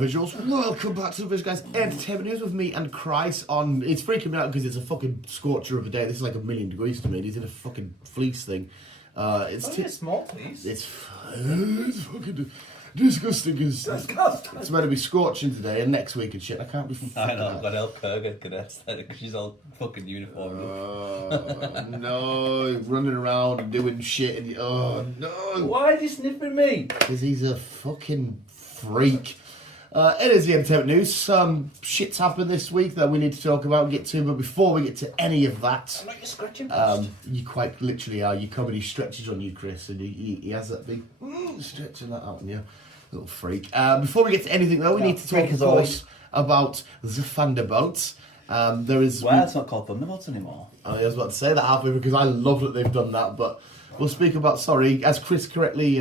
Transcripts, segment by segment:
visuals. Welcome back to the Guyz Entertainment News with me and Christ on. It's freaking me out because it's a fucking scorcher of a day. This is like 1,000,000 degrees to me. He's in a fucking fleece thing. It's only a small fleece. It's fucking disgusting because it's meant to be scorching today and next week and shit. I can't be. I know. I've got El Kurga cadets because she's all fucking uniform. No, running around and doing shit. And, oh no! Why is he sniffing me? Because he's a fucking freak. It is the entertainment news. Some shit's happened this week that we need to talk about and get to, but before we get to any of that, I'm like you're scratching post. You quite literally are. Your comedy stretches on you, Chris, and he has that big stretching that out on you, little freak. Before we get to anything though, we need to talk, of course, about the Thunderbolts. There is. Well, it's not called Thunderbolts anymore. I was about to say that halfway because I love that they've done that, but we'll speak about. Sorry, as Chris correctly.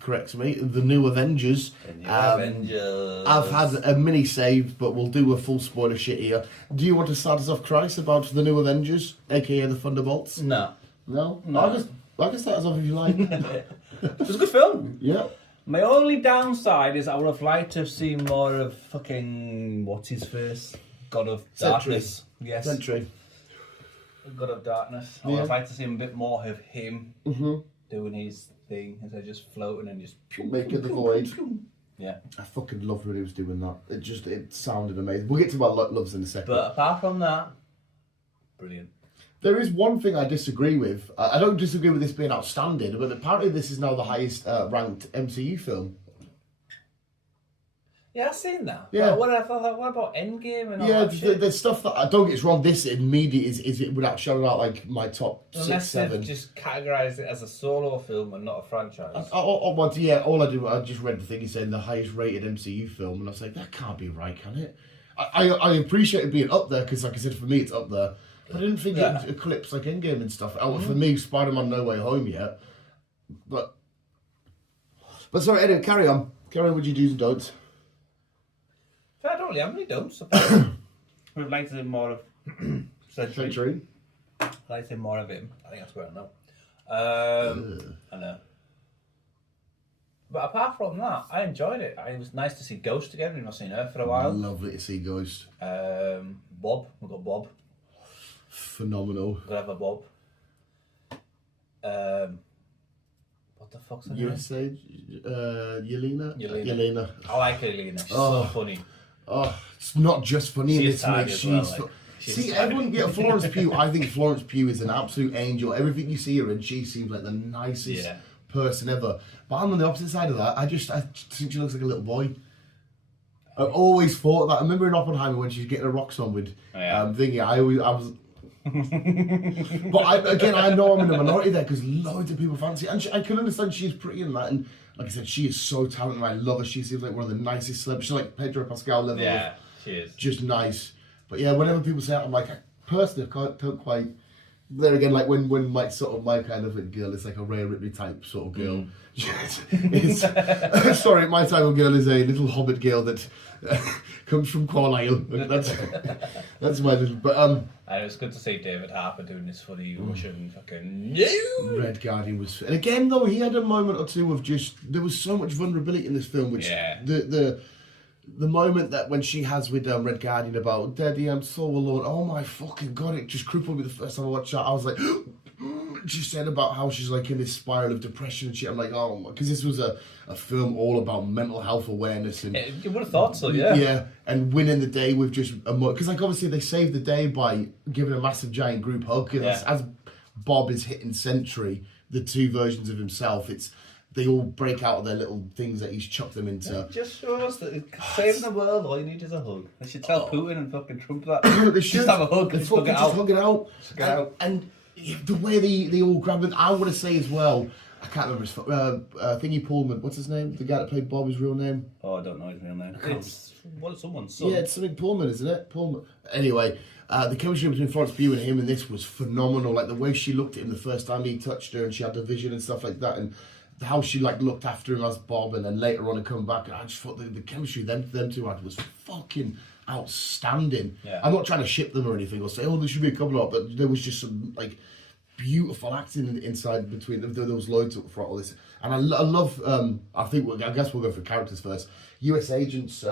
Corrects me, the new Avengers. Avengers. I've had a mini save, but we'll do a full spoiler shit here. Do you want to start us off, Christ, about the new Avengers, aka the Thunderbolts? No. No? No. I can start us off if you like. It was a good film. Yeah. My only downside is I would have liked to have seen more of fucking what's his face, God of Darkness. Yes. Sentry. God of Darkness. I would have liked to see a bit more of him doing his thing instead of just floating and just making the void. Yeah. I fucking loved when he was doing that. It sounded amazing. We'll get to my loves in a second. But apart from that, brilliant. There is one thing I disagree with. I don't disagree with this being outstanding, but apparently this is now the highest ranked MCU film. Yeah, I've seen that. Yeah. But what about Endgame and all Yeah, that shit? there's stuff that I don't get us wrong. This immediate is it without shouting out like my top Unless 6, 7. they've just categorised it as a solo film and not a franchise. All I just read the thing. He's saying the highest rated MCU film, and I was like, that can't be right, can it? I appreciate it being up there because, like I said, for me it's up there. But I didn't think it eclipsed like Endgame and stuff. For me, Spider-Man No Way Home yet. But sorry, anyway, carry on. Carry on with your do's and don'ts. I don't really have any don'ts. We'd like to see more of Sentry. I'd like to see more of him. I think that's where I know. I know. But apart from that, I enjoyed it. It was nice to see Ghost again. We've not seen her for a while. Lovely to see Ghost. Bob. We've got Bob. Phenomenal. We'll have a Bob. What the fuck's her name? USA, Yelena. I like Yelena. She's so funny. Oh, it's not just funny in this mate. See, everyone get Florence Pugh. I think Florence Pugh is an absolute angel. Everything you see her in, she seems like the nicest person ever. But I'm on the opposite side of that. I think she looks like a little boy. I always thought that. I remember in Oppenheimer when she's getting her rocks on with thingy. I was. But I know I'm in the minority there because loads of people fancy it. And I can understand she's pretty in that. And like I said, she is so talented. I love her. She seems like one of the nicest celebs. She's like Pedro Pascal level. Yeah, she is. Just nice. But yeah, whenever people say it, I'm like, I personally don't quite. There again, like when my kind of girl is like a Rhea Ripley type sort of girl. Sorry, my type of girl is a little hobbit girl that comes from Carlisle. That's my little. But and it was good to see David Harper doing this for the Russian fucking Red Guardian was. And again, though, he had a moment or two of just there was so much vulnerability in this film, which the moment that when she has with Red Guardian about Daddy, I'm so alone. Oh my fucking god! It just crippled me the first time I watched that. I was like, she said about how she's like in this spiral of depression and shit. I'm like, oh, because this was a film all about mental health awareness and you would have thought so, yeah. Yeah, and winning the day with just because like obviously they saved the day by giving a massive giant group hug. As Bob is hitting Sentry, the two versions of himself, they all break out of their little things that he's chucked them into. It just shows that saving the world, all you need is a hug. They should tell Putin and fucking Trump that. They should just have a hug. Just hug it out. And the way they all grab it, I want to say as well. I can't remember his thingy Pullman. What's his name? The guy that played Bob. His real name? Oh, I don't know his real name. It's someone's son. Yeah, it's something Pullman, isn't it? Pullman. Anyway. The chemistry between Florence Pugh and him in this was phenomenal. Like the way she looked at him the first time he touched her, and she had the vision and stuff like that, and how she like looked after him as Bob, and then later on to come back. I just thought the chemistry them two had was fucking outstanding. Yeah. I'm not trying to ship them or anything or say, oh, there should be a couple of, but there was just some like beautiful acting inside between those loads up front. All this, and I love. I guess we'll go for characters first. U.S. Agent's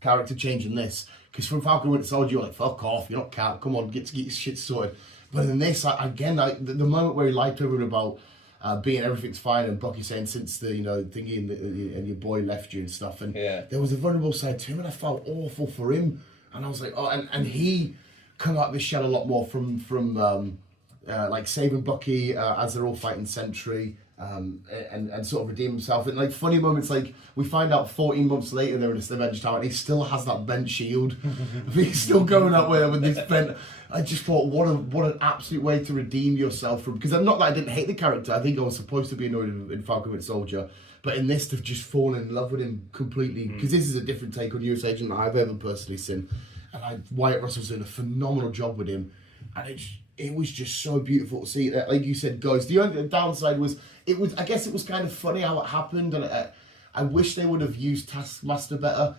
character change in this, because from Falcon Winter Soldier, you're like, fuck off, you're not Cap. Come on, get your shit sorted. But in this, the moment where he lied to everyone about being everything's fine, and Bucky saying since the thingy and your boy left you and stuff, and there was a vulnerable side to him, and I felt awful for him, and I was like, oh, and he come out of his shell a lot more from like saving Bucky as they're all fighting Sentry, and sort of redeem himself. And like funny moments, like we find out 14 months later they're in this Avengers Tower and he still has that bent shield. He's still going out with this bent. I just thought, what an absolute way to redeem yourself from, because I'm not that I didn't hate the character. I think I was supposed to be annoyed in Falcon Winter Soldier, but in this they've just fallen in love with him completely, because this is a different take on US Agent that I've ever personally seen. And Wyatt Russell's doing a phenomenal job with him, and it was just so beautiful to see. Like you said, guys, the only downside was I guess it was kind of funny how it happened, and I wish they would have used Taskmaster better.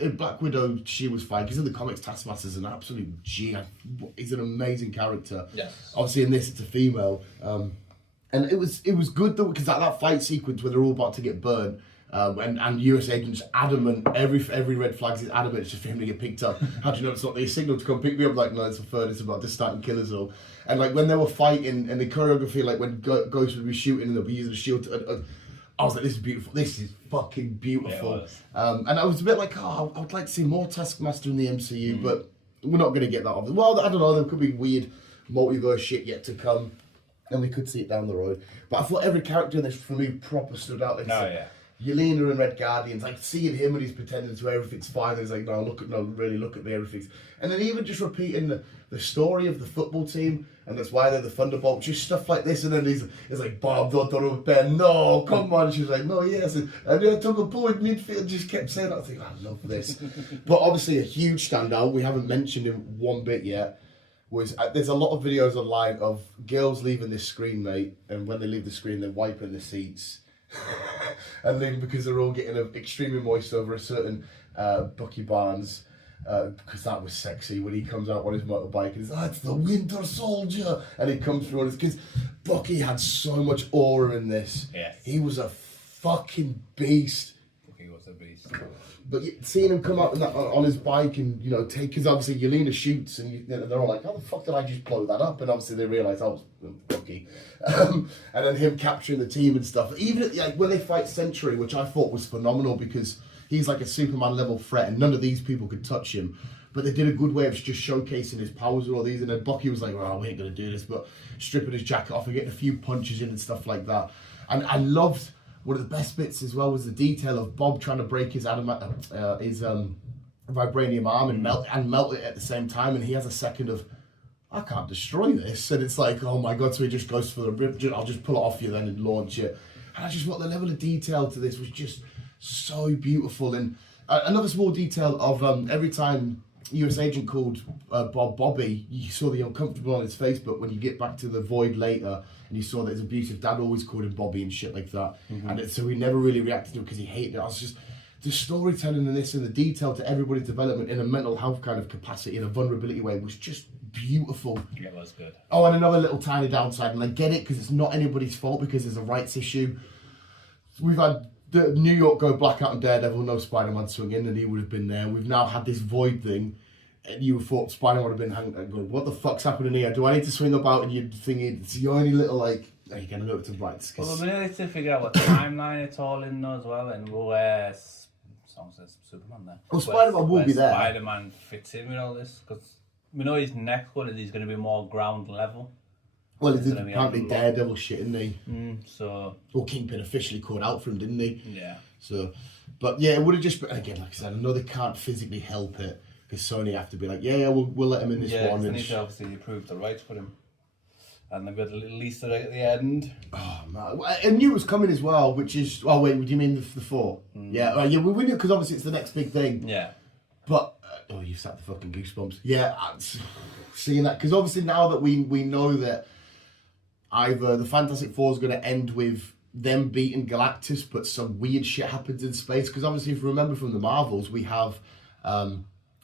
In Black Widow, she was fine, because in the comics, Taskmaster's an absolute G. He's an amazing character. Yes. Obviously, in this, it's a female, and it was good though, because that fight sequence where they're all about to get burned. And US Agent's adamant, every red flag is adamant, it's just for him to get picked up. How do you know it's not their signal to come pick me up? Like, no, it's a third, it's about to start and kill us all. And like when they were fighting, and the choreography, like when Ghost would be shooting and they'll be using the shield, I was like, this is beautiful, this is fucking beautiful. Yeah, and I was a bit like, oh, I would like to see more Taskmaster in the MCU, but we're not going to get that of it. Well, I don't know, there could be weird multiverse shit yet to come, and we could see it down the road. But I thought every character in this, for me, proper stood out. Yelena and Red Guardians, like seeing him when he's pretending to everything's fine, and he's like, really look at me, everything's... And then even just repeating the story of the football team, and that's why they're the Thunderbolts, just stuff like this, and then he's like, Bob, don't Ben, no, come on, and she's like, no, yes, and I took a bullet midfield, just kept saying that. I think, I love this. But obviously a huge standout, we haven't mentioned him one bit yet, was, there's a lot of videos online of girls leaving this screen, mate, and when they leave the screen, they're wiping the seats. And then because they're all getting extremely moist over a certain Bucky Barnes, because that was sexy when he comes out on his motorbike and he's like, it's the Winter Soldier, and he comes through on his, because Bucky had so much aura in this. Yes. He was a fucking beast. Bucky was a beast. But seeing him come out on his bike and, take, because obviously Yelena shoots and they're all like, how the fuck did I just blow that up? And obviously they realise, oh, Bucky. And then him capturing the team and stuff. Even when they fight Sentry, which I thought was phenomenal, because he's like a Superman level threat and none of these people could touch him. But they did a good way of just showcasing his powers with all these. And then Bucky was like, well, we ain't going to do this. But stripping his jacket off and getting a few punches in and stuff like that. And I loved... One of the best bits as well was the detail of Bob trying to break his vibranium arm and melt it at the same time, and he has a second of, I can't destroy this, and it's like, oh my god, so he just goes for the rip, I'll just pull it off you then and launch it. And I just thought the level of detail to this was just so beautiful. And another small detail of every time US Agent called Bob Bobby, you saw the uncomfortable on his face, but when you get back to the Void later, and you saw that his abusive dad always called him Bobby and shit like that, and so he never really reacted to it because he hated it. I was just, the storytelling in this and the detail to everybody's development in a mental health kind of capacity, in a vulnerability way, was just beautiful. Yeah, it was good. Oh, and another little tiny downside, and I get it because it's not anybody's fault, because there's a rights issue. We've had New York go blackout and Daredevil, no Spider-Man swing in, and he would have been there. We've now had this Void thing, and you thought Spider-Man would have been hanging going, what the fuck's happening here? Do I need to swing about? And you're thinking, it's the only little, like, are you going to know what to write? Well, we need to figure out what timeline it's all in as well, and where song says Superman there. Well, Spider-Man will be there. Spider-Man fits in with all this, because we know his next one is going to be more ground level. Well, he's apparently Daredevil shit, isn't he? So... Well, Kingpin officially called out for him, didn't he? Yeah. So, but yeah, it would have just been, again, like I said, I know they can't physically help it, because Sony have to be like, yeah, we'll let him in this one. Yeah, they need to obviously approve the rights for him. And they've got a little Easter egg at the end. Oh, man. I knew it was coming as well, which is... Oh, wait, do you mean the 4? Yeah, yeah, we knew, because obviously it's the next big thing. Yeah. But, oh, you sat the fucking goosebumps. Yeah, seeing that, because obviously now that we know that either the Fantastic Four is going to end with them beating Galactus, but some weird shit happens in space, because obviously if you remember from the Marvels, we have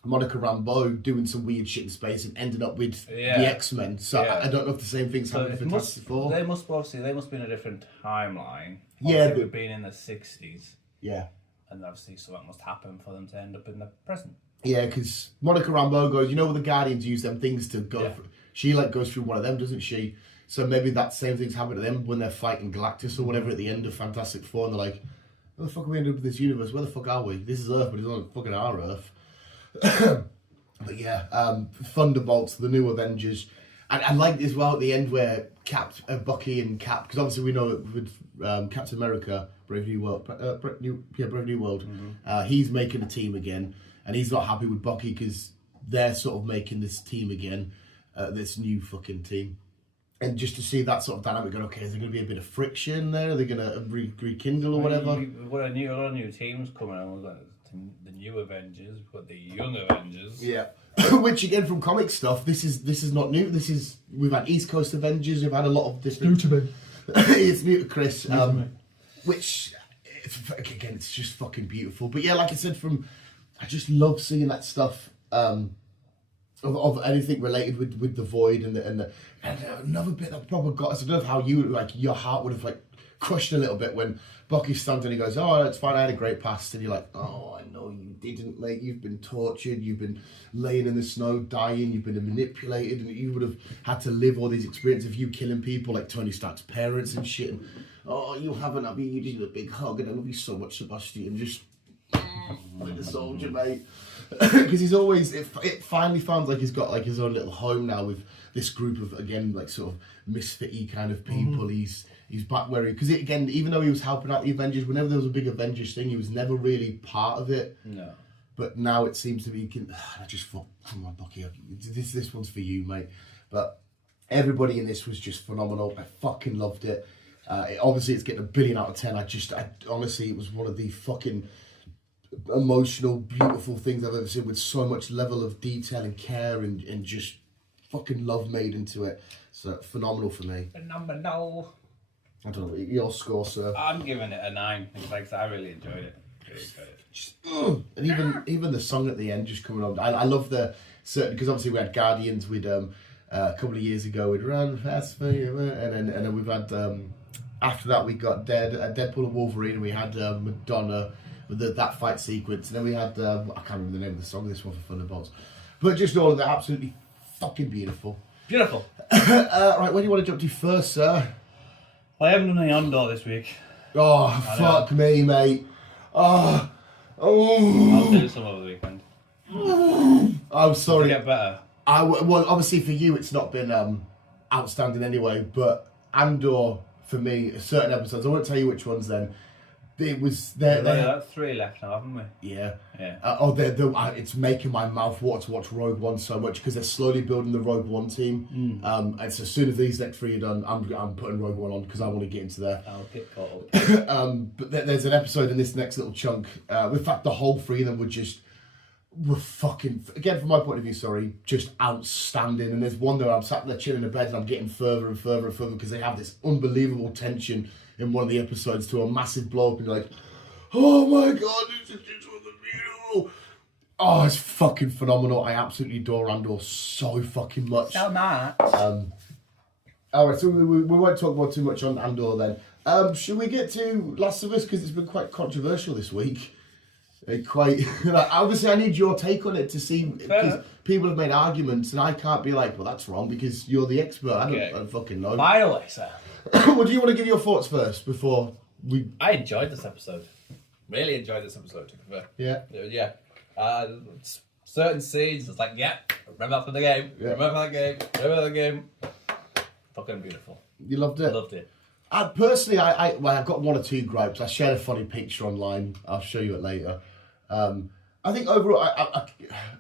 Monica Rambeau doing some weird shit in space and ended up with the X-Men. So I don't know if the same thing's happened in Fantastic Four. They must be in a different timeline. Yeah, we've been in the 60s. Yeah. And obviously something must happen for them to end up in the present. Yeah, because Monica Rambeau goes, you know, when the Guardians use them things to go through, she goes through one of them, doesn't she? So maybe that same thing's happened to them when they're fighting Galactus or whatever at the end of Fantastic Four, and they're like, where the fuck are we ended up in this universe? Where the fuck are we? This is Earth, but it's not fucking our Earth. But yeah, Thunderbolts, the new Avengers. And I liked as well at the end where Bucky and Cap, because obviously we know with Captain America, Brave New World, Brave New World, he's making a team again, and he's not happy with Bucky because they're sort of making this team again, this new fucking team. And just to see that sort of dynamic going, okay, is there going to be a bit of friction there? Are they going to rekindle or whatever? We've got a lot of new teams coming on. We've got the new Avengers, we've got the young Avengers. Yeah. Which again, from comic stuff, this is not new. We've had East Coast Avengers. We've had a lot of different. It's new to me. It's new to Chris. Which again, it's just fucking beautiful. But yeah, like I said, I just love seeing that stuff. Of anything related with the Void and another bit that probably got us. I don't know how your heart would have crushed a little bit when Bucky stands and he goes, "Oh, it's fine. I had a great past," and you're like, "Oh, I know you didn't, mate. You've been tortured. You've been laying in the snow, dying. You've been manipulated, and you would have had to live all these experiences of you killing people like Tony Stark's parents and shit. And oh, you haven't. I mean, you did a big hug, and I love you so much, Sebastian. Just like a soldier, mate." Because he's always, it finally found like he's got like his own little home now with this group of, again, like sort of misfit-y kind of people. He's back where because again, even though he was helping out the Avengers, whenever there was a big Avengers thing, he was never really part of it. No. But now it seems to be, I just thought, come on, Bucky, this one's for you, mate. But everybody in this was just phenomenal. I fucking loved it. Obviously, it's getting 1 billion out of 10. Honestly, it was one of the fucking emotional, beautiful things I've ever seen, with so much level of detail and care and just fucking love made into it. So phenomenal for me. Phenomenal. I don't know your score, sir. I'm giving it a 9. Like I really enjoyed it. And even the song at the end just coming on. I love the certain, because obviously we had Guardians with a couple of years ago with Run Fast for You, and then we've had after that we got Deadpool and Wolverine, and we had Madonna with that fight sequence, and then we had I can't remember the name of the song. This one for Thunderbolts, but just all of that absolutely fucking beautiful. Beautiful. Right, where do you want to jump to first, sir? I haven't done any Andor this week. Oh, fuck me, mate. Oh. I'll do some over the weekend. I'm sorry. Get better. Well, obviously for you it's not been outstanding anyway, but Andor for me, certain episodes, I won't tell you which ones then. It was there. There 3 left now, haven't we? Yeah. Yeah. It's making my mouth water to watch Rogue One so much because they're slowly building the Rogue One team. And so as soon as these next 3 are done, I'm putting Rogue One on because I want to get into there. I'll get caught up. But there's an episode in this next little chunk. In fact, the whole 3 of them were fucking, again from my point of view, sorry, just outstanding. And there's one there I'm sat there chilling in bed and I'm getting further and further and further because they have this unbelievable tension in one of the episodes to a massive blow up, and you're like, oh my god, this was beautiful. Oh, it's fucking phenomenal. I absolutely adore Andor so fucking much. So much. Alright, so we won't talk about too much on Andor then. Should we get to Last of Us, because it's been quite controversial this week. Obviously I need your take on it to see, because people have made arguments and I can't be like, well that's wrong because you're the expert. I don't fucking know. By the way, sir. Well, do you want to give your thoughts first before we... I enjoyed this episode. Really enjoyed this episode, to be fair. Yeah. Yeah. Certain scenes, it's like, remember that from the game. Yeah. Remember that game. Fucking beautiful. You loved it? I loved it. Personally, I've got 1 or 2 gripes. I shared a funny picture online. I'll show you it later. I think overall,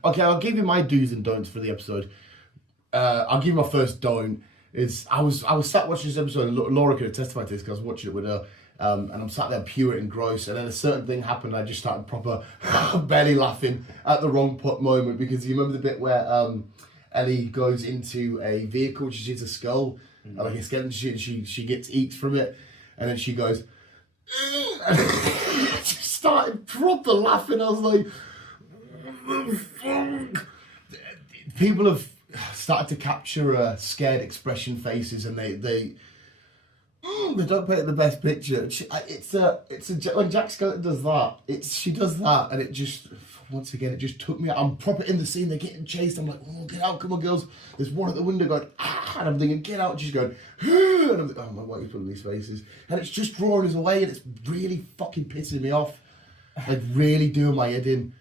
okay, I'll give you my do's and don'ts for the episode. I'll give you my first don't. I was sat watching this episode, and Laura could have testified to this because I was watching it with her, and I'm sat there pure and gross, and then a certain thing happened, and I just started proper belly laughing at the wrong moment, because you remember the bit where Ellie goes into a vehicle, she sees a skull, like a skeleton, she gets eats from it, and then she goes, and she started proper laughing. I was like, the fuck? People have started to capture scared expression faces, and they don't paint the best picture. When Jack Skellington does that, she does that, and it just, once again, it just took me out. I'm proper in the scene, they're getting chased, I'm like, oh, get out, come on, girls. There's one at the window going, ah, and I'm thinking, get out, she's going, and I'm like, oh my, why are you putting these faces? And it's just drawing us away, and it's really fucking pissing me off. Like, really doing my head in.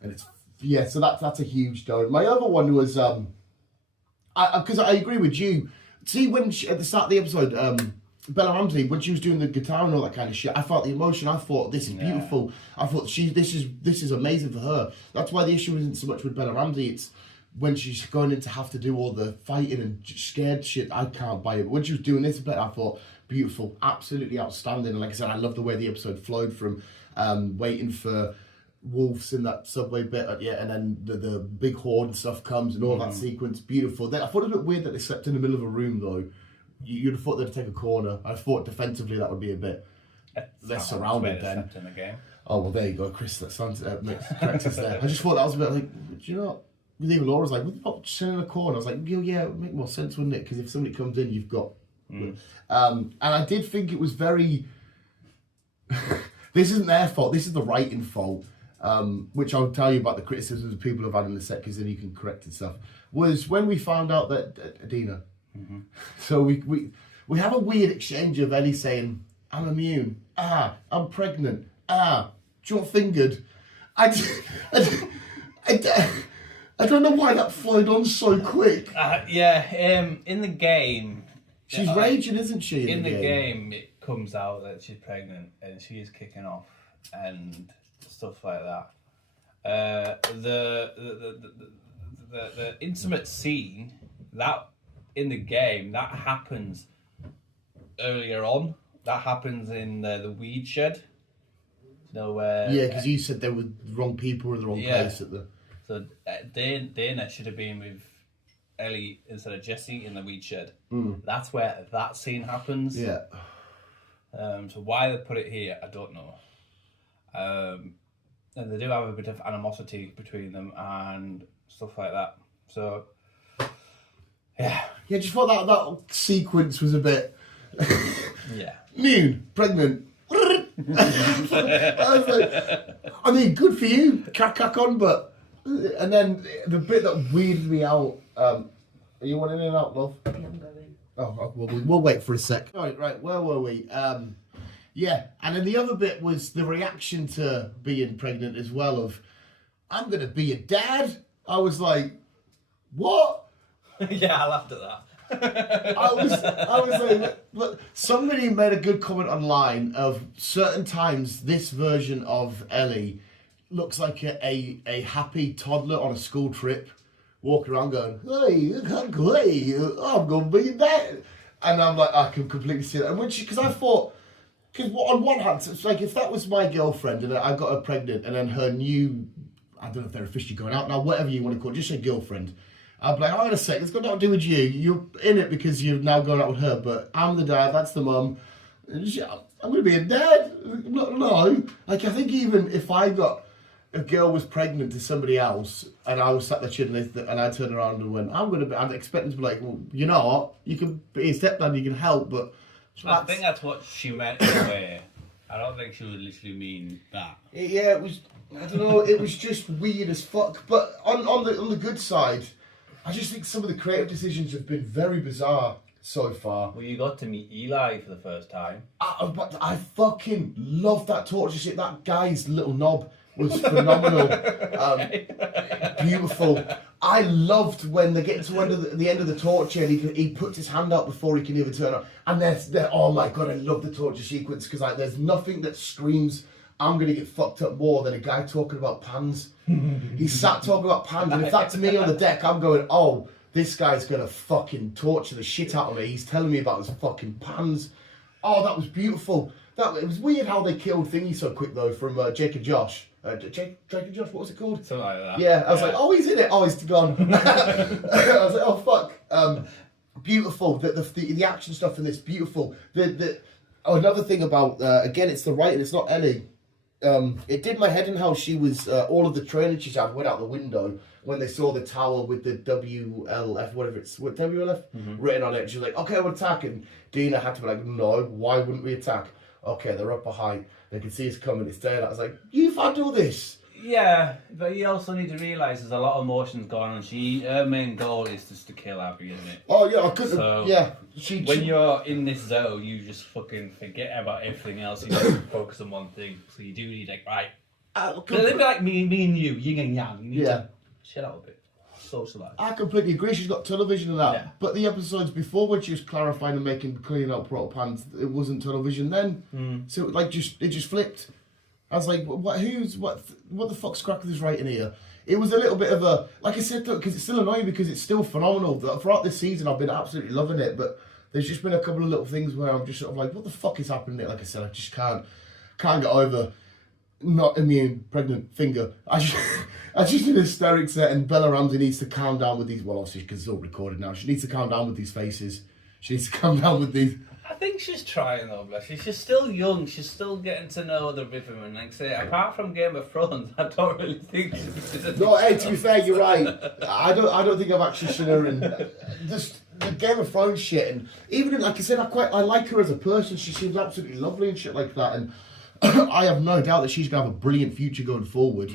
And it's, yeah, so that's a huge don't. My other one was, because I agree with you. See, when at the start of the episode, Bella Ramsey, when she was doing the guitar and all that kind of shit, I felt the emotion. I thought, this is beautiful. I thought this is amazing for her. That's why the issue isn't so much with Bella Ramsey. It's when she's going in to have to do all the fighting and scared shit. I can't buy it. But when she was doing this bit, I thought, beautiful, absolutely outstanding. And like I said, I love the way the episode flowed from waiting for wolves in that subway bit, and then the big horde stuff comes and all that sequence. Beautiful. Then I thought it was a bit weird that they slept in the middle of a room though. You'd have thought they'd take a corner. I thought defensively that would be a bit less surrounded then. In the game. Oh well, there you go, Chris. That sounds correct us there. I just thought that was a bit like, do you know? Even Laura's like, "What about sitting in a corner?" I was like, yeah, it would make more sense, wouldn't it? Because if somebody comes in, you've got. And I did think it was very. This isn't their fault. This is the writing fault. Which I'll tell you about the criticisms people have had in the set, because then you can correct and stuff. Was when we found out that Adina. So we have a weird exchange of Ellie saying, "I'm immune. Ah, I'm pregnant. Ah, do you want fingered?" I don't know why that flowed on so quick. In the game, she's raging, isn't she? In the game, it comes out that she's pregnant and she is kicking off and stuff like that. The intimate scene that in the game that happens earlier on. That happens in the weed shed. You know where? Yeah, because you said they were the wrong people or the wrong place at the. So Dana should have been with Ellie instead of Jesse in the weed shed. That's where that scene happens. Yeah. So why they put it here, I don't know. And they do have a bit of animosity between them and stuff like that. So, yeah. Yeah, just thought that sequence was a bit... Yeah. Immune, pregnant. I was like, I mean, good for you, crack on, but... And then the bit that weirded me out... are you wanting in and out, love? Yeah, I'm going. Oh, we'll wait for a sec. Right, where were we? Yeah, and then the other bit was the reaction to being pregnant as well of, I'm going to be a dad. I was like, what? Yeah, I laughed at that. I was like, look, somebody made a good comment online of certain times this version of Ellie looks like a happy toddler on a school trip, walking around going, hey, I'm going to be a dad. And I'm like, I can completely see that. And when because I thought, because on one hand, it's like if that was my girlfriend and I got her pregnant and then her new, I don't know if they're officially going out now, whatever you want to call it, just say girlfriend. I'd be like, hang on a sec, it's got nothing to do with you. You're in it because you've now gone out with her, but I'm the dad, that's the mum. I'm going to be a dad? No. Like, I think even if a girl was pregnant to somebody else and I was sat there chilling and I turned around and went, I'd expect them to be like, well, you know what? You can be a stepdad, you can help, but... I think that's what she meant in a way. I don't think she would literally mean that. Yeah, it was, I don't know, it was just weird as fuck. But on the good side, I just think some of the creative decisions have been very bizarre so far. Well, you got to meet Eli for the first time. But I fucking love that torture shit. That guy's little knob was phenomenal. Beautiful. I loved when they get to the end of the torture and he puts his hand out before he can even turn on. And they're oh my god, I love the torture sequence because there's nothing that screams I'm going to get fucked up more than a guy talking about pans. He sat talking about pans, and if that's me on the deck, I'm going, oh, this guy's going to fucking torture the shit out of me. He's telling me about his fucking pans. Oh, that was beautiful. It was weird how they killed Thingy so quick though from Jake and Josh. Jake and Josh, what was it called? Something like that. Yeah, I was like, oh, he's in it. Oh, he's gone. I was like, oh, fuck. Beautiful. The action stuff in this, beautiful. Another thing about, again, it's the writing, it's not Ellie. it did my head in how she was, all of the training she's had went out the window when they saw the tower with the WLF, whatever it's, what, WLF? Written on it. She was like, okay, we'll attack. And Dina had to be like, no, why wouldn't we attack? Okay, they're up a height. They can see us coming. It's there. I was like, you've had all this. Yeah, but you also need to realise there's a lot of emotions going on. Her main goal is just to kill Abby, isn't it? Oh, yeah, I couldn't. So, yeah. When you're in this zone, you just fucking forget about everything else. You just focus on one thing. So you do need, like, right. It'll be like me and you, yin and yang. You need to chill out a bit. Socialise. I completely agree. She's got television and that. Yeah. But the episodes before, when she was clarifying and cleaning up Proto Pans, it wasn't television then. So it just flipped. I was like, what the fuck's crack with this writing here? It was a little bit of a, like I said, because it's still annoying because it's still phenomenal. Throughout this season, I've been absolutely loving it, but there's just been a couple of little things where I'm just sort of like, what the fuck is happening? Like I said, I just can't get over not immune, pregnant finger. I just need hysterics there, and Bella Ramsey needs to calm down with these, well obviously because it's all recorded now, she needs to calm down with these faces. She needs to calm down with these. I think she's trying though, bless you. She's still young. She's still getting to know the rhythm, and like I say, apart from Game of Thrones, I don't really think she's. No, hey, to be fair, you're right. I don't think I've actually seen her in just the Game of Thrones shit, and even like I said, I like her as a person. She seems absolutely lovely and shit like that, and I have no doubt that she's gonna have a brilliant future going forward.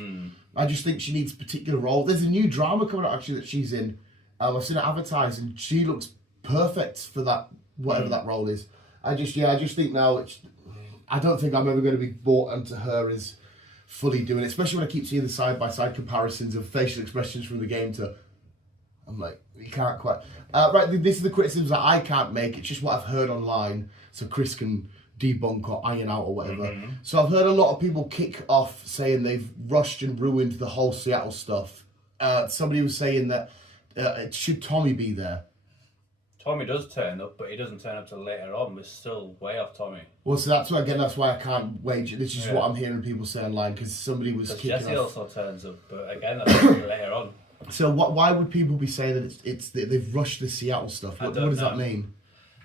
I just think she needs a particular role. There's a new drama coming out actually that she's in. I've seen it advertised, and she looks perfect for that. Whatever that role is. I just think now I don't think I'm ever going to be bought into her as fully doing it, especially when I keep seeing the side-by-side comparisons of facial expressions from the game to, I'm like, you can't quite. Right, this is the criticisms that I can't make, it's just what I've heard online, so Chris can debunk or iron out or whatever. So I've heard a lot of people kick off saying they've rushed and ruined the whole Seattle stuff. Somebody was saying that should Tommy be there? Tommy does turn up, but he doesn't turn up till later on. We're still way off Tommy. Well, so that's why I can't wager. This is what I'm hearing people say online because somebody was kicking Jesse off. also turns up, but again, that's later on. So why would people be saying that they've rushed the Seattle stuff? What does that mean?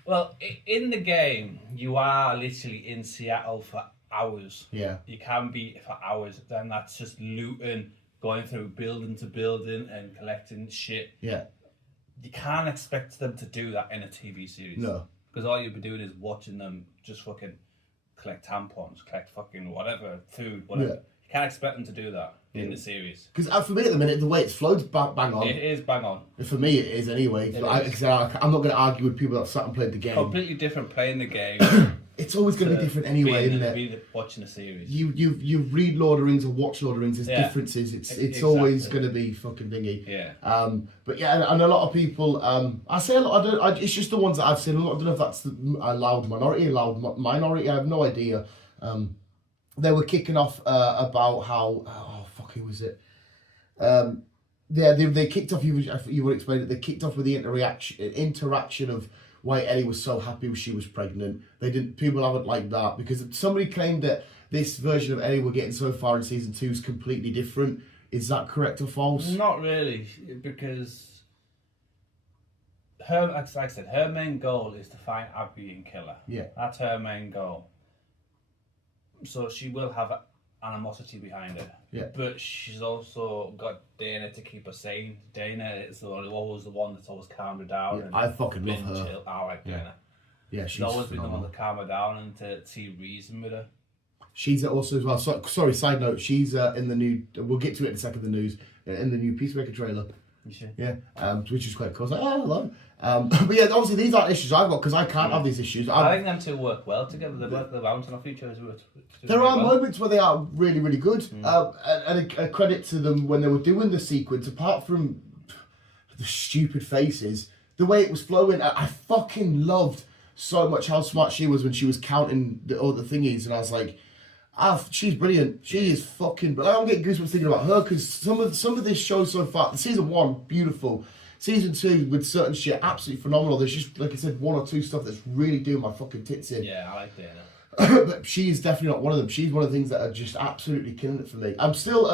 Well, in the game, you are literally in Seattle for hours. Yeah. You can be for hours. Then that's just looting, going through building to building and collecting shit. Yeah. You can't expect them to do that in a TV series. No. Because all you'll be doing is watching them just fucking collect tampons, collect fucking whatever, food, whatever. Yeah. You can't expect them to do that in the series. Because for me at the minute, the way it's flowed, bang on. It is bang on. For me, it is anyway. I'm not going to argue with people that sat and played the game. Completely different playing the game. It's always going to be different anyway, isn't it? Watching a series. You read Lord of the Rings or watch Lord of the Rings. There's differences. It's exactly. always going to be fucking thingy. Yeah. But yeah, and a lot of people. I say a lot. It's just the ones that I've seen. I don't know if that's a loud minority. I have no idea. They were kicking off about how who was it? They kicked off. You would explain it. They kicked off with the interaction of why Ellie was so happy she was pregnant. People haven't liked that because somebody claimed that this version of Ellie we're getting so far in season 2 is completely different. Is that correct or false? Not really, because like I said, her main goal is to find Abby and kill her. Yeah. That's her main goal. So she will have animosity behind her. Yeah. But she's also got Dana to keep her sane. Dana is always the one that's always calmed her down. Yeah, and I fucking love her. Chill. I like Dana. Yeah, she's always been the one to calm her down and to see reason with her. She's also as well. Sorry, side note. She's in the new. We'll get to it in a second. The news in the new Peacemaker trailer. Yeah, which is quite cool. I was like, oh, hello. But yeah, obviously these aren't issues I've got because I can't have these issues. I think them two work well together. They're bouncing off each other. There are moments where they are really, really good. And a credit to them when they were doing the sequence, apart from the stupid faces, the way it was flowing, I fucking loved so much how smart she was when she was counting all the thingies. And I was like, she's brilliant. She is fucking brilliant. I'm getting goosebumps thinking about her because some of this show so far, season 1, beautiful. Season 2 with certain shit, absolutely phenomenal. There's just, like I said, 1 or 2 stuff that's really doing my fucking tits in. Yeah, I like Dana. But she's definitely not one of them. She's one of the things that are just absolutely killing it for me. I'm still,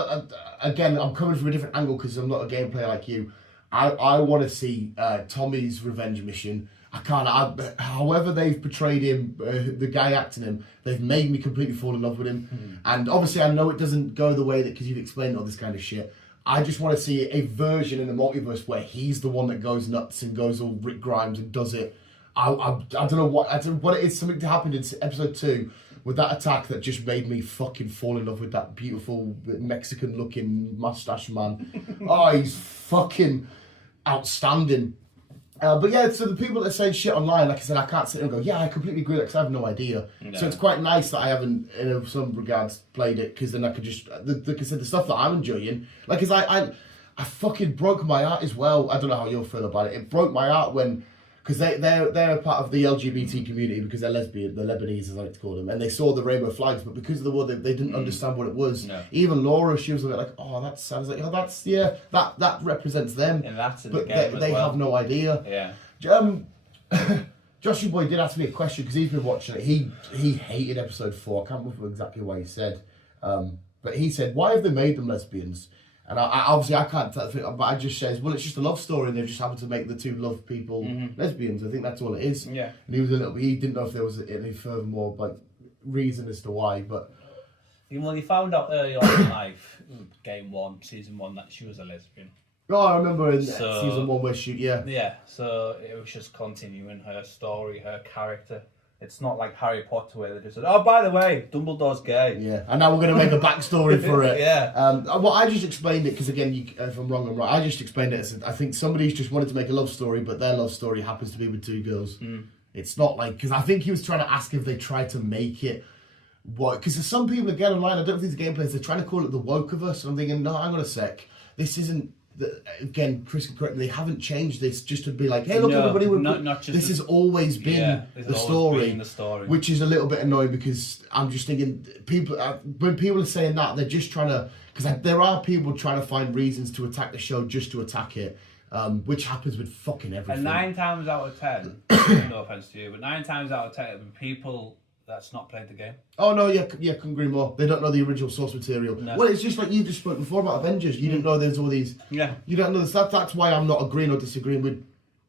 again, I'm coming from a different angle because I'm not a game player like you. I want to see Tommy's revenge mission. I can't. However they've portrayed him, the guy acting him, they've made me completely fall in love with him. And obviously, I know it doesn't go the way that because you've explained all this kind of shit. I just want to see a version in the multiverse where he's the one that goes nuts and goes all Rick Grimes and does it. I don't know what it is. Something happened in episode 2 with that attack that just made me fucking fall in love with that beautiful Mexican-looking mustache man. Oh, he's fucking outstanding. But yeah, so the people that say shit online, like I said, I can't sit there and go, yeah, I completely agree because I have no idea. No. So it's quite nice that I haven't, in some regards, played it because then I could just, like I said, the stuff that I'm enjoying, like, cause I fucking broke my heart as well. I don't know how you'll feel about it. It broke my heart when, because they're a part of the LGBT community because they're lesbian, the Lebanese as I like to call them, and they saw the rainbow flags, but because of the war, they didn't understand what it was. No. Even Laura, she was a bit like, oh, that sounds like, oh, that's, yeah, that represents them. And that's in but the game they have no idea. Yeah. Joshua Boy did ask me a question because he's been watching it. He hated episode 4. I can't remember exactly what he said. But he said, why have they made them lesbians? And I obviously I can't tell, but I just says, well, it's just a love story, and they've just happened to make the two love people lesbians. I think that's all it is. Yeah. And he didn't know if there was any further more like reason as to why, but. Well, he found out early on in life, game 1, season 1, that she was a lesbian. Oh, I remember in season 1 where she, Yeah, so it was just continuing her story, her character. It's not like Harry Potter where they just said, oh, by the way, Dumbledore's gay. Yeah, and now we're going to make a backstory for it. Yeah. Well, I just explained it, because again, if I'm wrong, I'm right. I just explained it as, I think somebody's just wanted to make a love story, but their love story happens to be with 2 girls. It's not like, because I think he was trying to ask if they tried to make it, what, because there's some people, again, online, I don't think the gameplay, they're trying to call it the woke of us, and I'm thinking, no, hang on a sec, this isn't, again, Chris can correct me, they haven't changed this just to be like, hey, look, everybody, this has always been the story, which is a little bit annoying because I'm just thinking, people, when people are saying that, they're just trying to, because there are people trying to find reasons to attack the show just to attack it, which happens with fucking everything. And 9 times out of 10, no offense to you, but 9 times out of 10, people that's not played the game. Oh no, yeah, couldn't agree more. They don't know the original source material. No. Well, it's just like you just spoke before about Avengers. You didn't know there's all these. Yeah. You don't know this. That's why I'm not agreeing or disagreeing with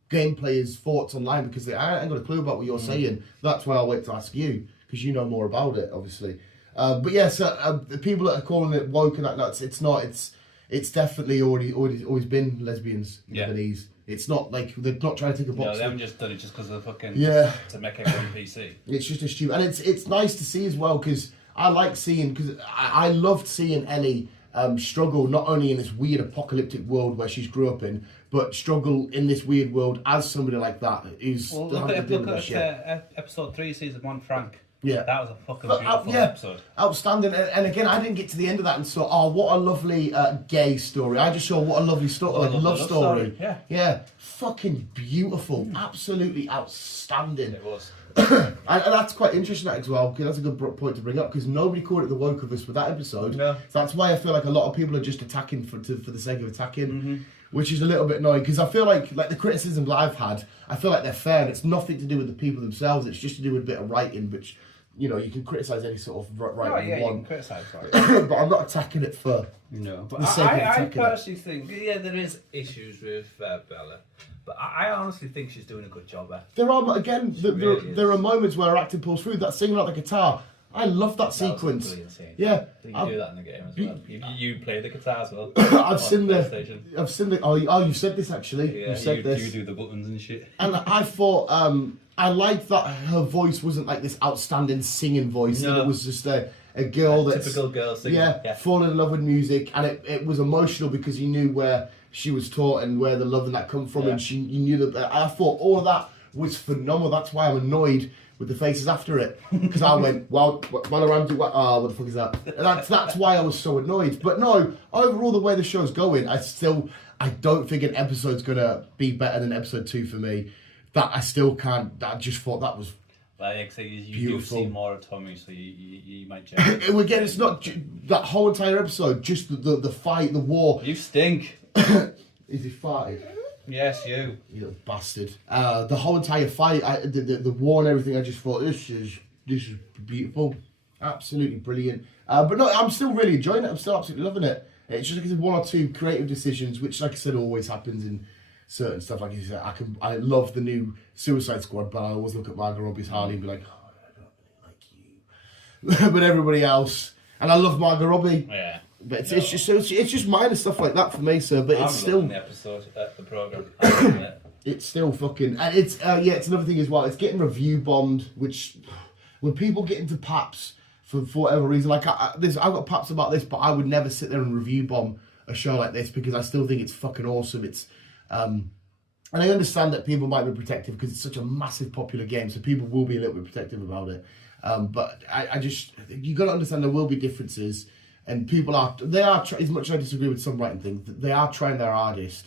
game players' thoughts online, because I ain't got a clue about what you're saying. That's why I'll wait to ask you, because you know more about it, obviously. But yes, the people that are calling it woke and that, it's not. It's definitely always been lesbians, Lebanese. It's not like they're not trying to take a box. No, they haven't just done it just because of the fucking to make everyone PC. It's just a stupid, and it's nice to see as well, because I like seeing, because I loved seeing Ellie struggle not only in this weird apocalyptic world where she's grew up in, but struggle in this weird world as somebody like that who's. Well, look at episode 3, season 1, Frank. Yeah, that was a fucking beautiful episode. Outstanding. And again, I didn't get to the end of that and saw, oh, what a lovely gay story. I just saw what a lovely story, love story. Yeah, fucking beautiful, absolutely outstanding. It was. and that's quite interesting as well, because that's a good point to bring up, because nobody called it the woke of us with that episode. No. So that's why I feel like a lot of people are just attacking for the sake of attacking. Which is a little bit annoying, because I feel like the criticisms I've had, I feel like they're fair, and it's nothing to do with the people themselves, it's just to do with a bit of writing, which, you know, you can criticise any sort of writing you want. You can criticise writing. But I'm not attacking it for but I personally think, there is issues with Bella, but I honestly think she's doing a good job there. There are, again, there are moments where her acting pulls through, that singing out the guitar. I love that sequence. Yeah, you do that in the game as well. You play the guitar as well. I've seen the. Oh, you said this actually. Yeah, you said this. You do the buttons and shit. And I thought, I liked that her voice wasn't like this outstanding singing voice. No. It was just a girl that's typical girl singing. Yeah, falling in love with music, and it was emotional because you knew where she was taught and where the love and that come from, and you knew that. I thought all of that was phenomenal. That's why I'm annoyed with the faces after it, because I went, well, what the fuck is that? And that's why I was so annoyed. But no, overall, the way the show's going, I don't think an episode's gonna be better than episode 2 for me. That I still can't. I just thought that was you do see more of Tommy, so you might change. Again, it's not that whole entire episode. Just the fight, the war. You stink. Is he 5? Yes, you. You little bastard. The whole entire fight, the war and everything, I just thought, this is beautiful. Absolutely brilliant. But no, I'm still really enjoying it. I'm still absolutely loving it. It's just like 1 or 2 creative decisions, which, like I said, always happens in certain stuff. Like you said, I love the new Suicide Squad, but I always look at Margot Robbie's Harley and be like, oh, I don't really like you. But everybody else, and I love Margot Robbie. Yeah. But it's just minor stuff like that for me, sir. But it's still the episode, the program. It's still fucking, and it's it's another thing as well. It's getting review bombed, which when people get into paps for whatever reason, like I've got paps about this, but I would never sit there and review bomb a show like this because I still think it's fucking awesome. It's and I understand that people might be protective because it's such a massive popular game, so people will be a little bit protective about it. But I just, you got to understand there will be differences, and people are as much as I disagree with some writing things, they are trying their hardest.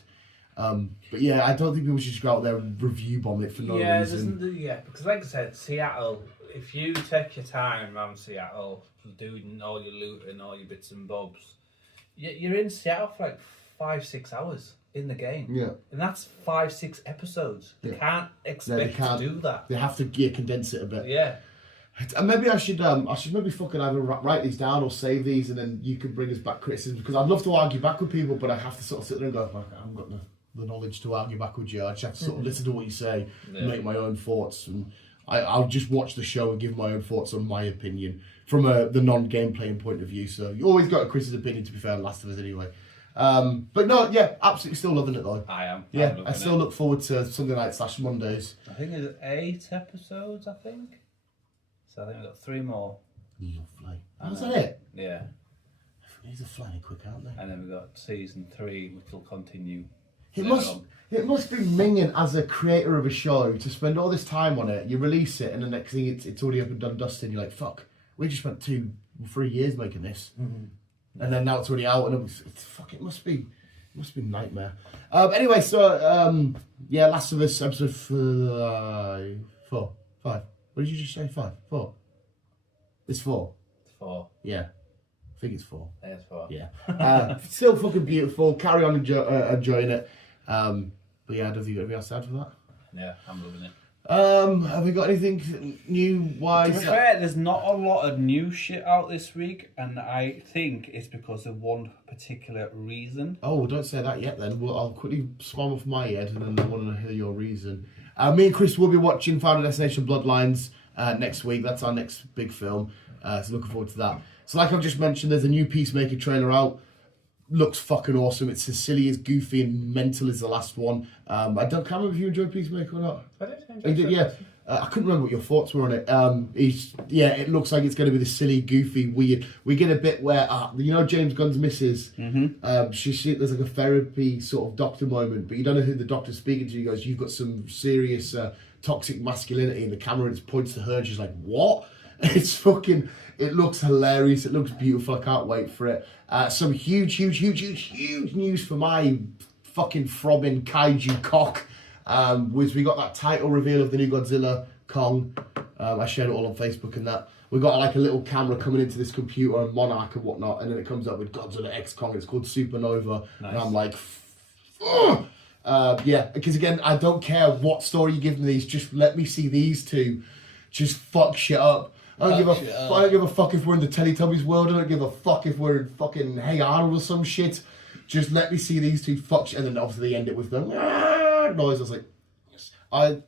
But yeah, I don't think people should just go out there and review bomb it for no reason. Because like I said, Seattle, if you take your time around Seattle, doing all your looting, all your bits and bobs, you're in Seattle for like 5-6 hours in the game. Yeah. And that's 5-6 episodes. They can't expect to do that. They have to condense it a bit. Yeah. And maybe I should maybe fucking either write these down or save these, and then you can bring us back criticism, because I'd love to argue back with people, but I have to sort of sit there and go, I haven't got the knowledge to argue back with you. I just have to sort of listen to what you say, and make my own thoughts, and I'll just watch the show and give my own thoughts on my opinion from the non-game playing point of view. So you always got a Chris's opinion, to be fair, on Last of Us anyway. But no, yeah, absolutely still loving it though. I am. Yeah, I still look forward to Sunday night / Mondays. I think there's 8 episodes, I think. So I think we've got 3 more. Lovely. Was that it? Yeah. These are flying quick, aren't they? And then we've got season 3, which will continue. It must be minging as a creator of a show to spend all this time on it. You release it, and the next thing it's already up and done dusted. You're like, fuck, we just spent 2-3 years making this, and then now it's already out, and it must be a nightmare. Anyway, so Last of Us episode 5. What did you just say? 5? 4? It's 4. It's 4. Yeah. I think it's 4. Yeah, it's 4. Yeah. Still fucking beautiful. Carry on enjoying it. But yeah, I don't think you've got anything else to add for that. Yeah, I'm loving it. Have we got anything new-wise? To be fair, there's not a lot of new shit out this week, and I think it's because of one particular reason. Oh, don't say that yet then. I'll quickly swam off my head, and then I want to hear your reason. Me and Chris will be watching Final Destination Bloodlines next week. That's our next big film. So looking forward to that. So like I've just mentioned, there's a new Peacemaker trailer out. Looks fucking awesome. It's as silly, as goofy and mental as the last one. I can't remember if you enjoyed Peacemaker or not. I did enjoy it. Yeah. I couldn't remember what your thoughts were on it. It looks like it's going to be the silly, goofy, weird. We get a bit where, James Gunn's missus, there's like a therapy sort of doctor moment, but you don't know who the doctor's speaking to. He goes, you've got some serious toxic masculinity, and the camera just points to her, and she's like, what? It looks hilarious. It looks beautiful. I can't wait for it. Some huge news for my fucking throbbing kaiju cock. Was we got that title reveal of the new Godzilla Kong. I shared it all on Facebook and that. We got like a little camera coming into this computer and Monarch and whatnot, and then it comes up with Godzilla X Kong. It's called Supernova. Nice. And I'm like, because again, I don't care what story you give me these. Just let me see these two just fuck shit up. I don't give a fuck if we're in the Teletubbies world. I don't give a fuck if we're in fucking Hey Arnold or some shit. Just let me see these two fuck shit. And then obviously they end it with the noise. I was like, yes.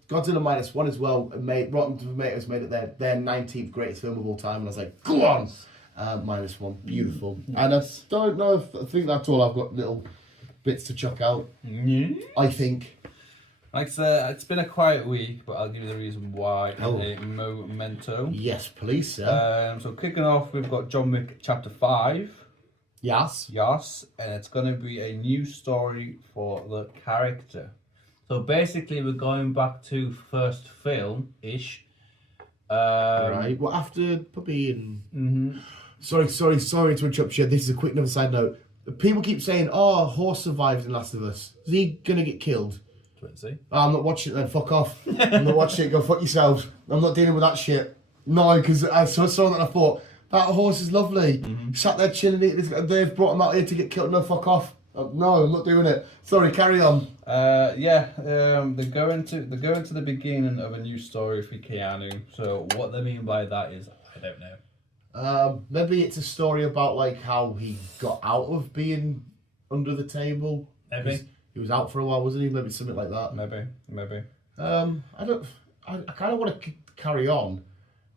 Godzilla -1 as well. Rotten Tomatoes made it their 19th greatest film of all time. And I was like, go on. -1. Beautiful. And I don't know I think that's all. I've got little bits to chuck out. I think. Like I said, it's been a quiet week, but I'll give you the reason why in a memento. Yes, please, sir. So kicking off, we've got John Wick Chapter 5. Yes. And it's going to be a new story for the character. So basically, we're going back to first film-ish. Right. Well, after Puppy and... Sorry to interrupt you. This is a quick another side note. People keep saying, Horse survives in Last of Us. Is he going to get killed? I'm not watching it then, fuck off. I'm not watching it, go fuck yourselves. I'm not dealing with that shit. No, because I saw that and I thought, that horse is lovely. Sat there chilling, they've brought him out here to get killed. No, fuck off. No, I'm not doing it. Sorry, carry on. They're going to the beginning of a new story for Keanu. So what they mean by that is, I don't know. Maybe it's a story about like how he got out of being under the table. Maybe. He was out for a while, wasn't he? Maybe something like that. Maybe. I kind of want to carry on.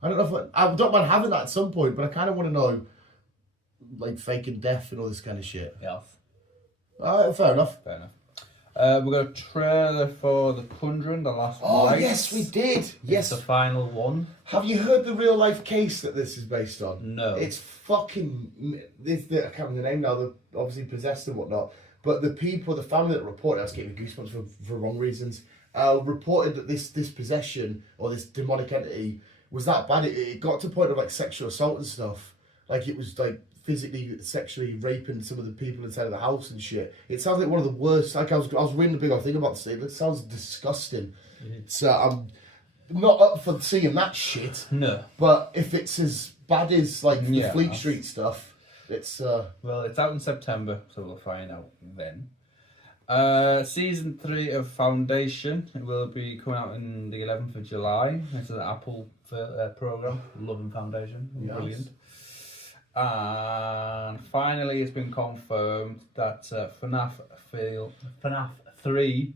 I don't know if I don't mind having that at some point, but I kind of want to know, like, faking death and all this kind of shit. Yeah. Fair enough. We got a trailer for The Conjuring, The Last Rites. Yes, we did. Yes, the final one. Have you heard the real life case that this is based on? No. It's fucking. I can't remember the name now. They're obviously possessed and whatnot. But the family that reported, I was getting goosebumps for wrong reasons. Reported that this possession or this demonic entity was that bad. It got to the point of like sexual assault and stuff. Like it was like physically, sexually raping some of the people inside of the house and shit. It sounds like one of the worst. Like I was reading a big old thing about this. It sounds disgusting. So I'm not up for seeing that shit. No. But if it's as bad as like the Fleet Street stuff, it's well, it's out in September, so we'll find out then. Season 3 of Foundation will be coming out on the 11th of July. It's an Apple program. Loving Foundation. Yes. Brilliant. And finally, it's been confirmed that FNAF 3